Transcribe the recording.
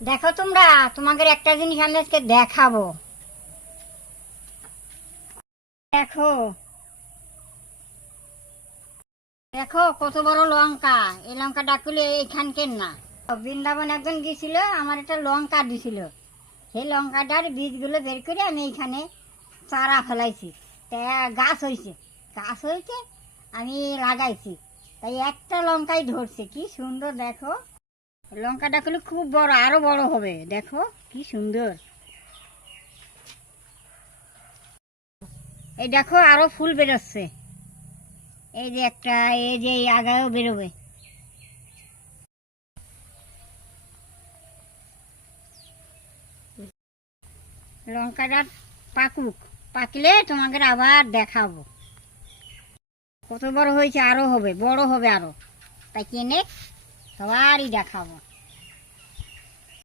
দেখো তোমরা, তোমাদের একটা জিনিস আমি আজকে দেখাবো। দেখো দেখো কত বড় লঙ্কা। এই লঙ্কাটা আসলে এইখানকার না। বৃন্দাবন একজন গেছিল, আমার একটা লঙ্কা দিছিল। সেই লঙ্কাটার বীজগুলো বের করে আমি এইখানে চারা ফেলাইছি। তা গাছ হয়েছে, আমি লাগাইছি। তাই একটা লঙ্কাই ধরছে, কি সুন্দর দেখো। লঙ্কাটা আসলে খুব বড়, আরো বড় হবে। দেখো কি সুন্দর। এই দেখো আরো ফুল বেরোচ্ছে। এই যে একটা, এই যে এই আগায়ও বেরোবে। লঙ্কাটা পাকুক, পাকলে তোমাকে আবার দেখাবো। কত বড় হয়েছে, আরো হবে, বড় হবে আরো। তাই কিনে সবারই দেখাবো।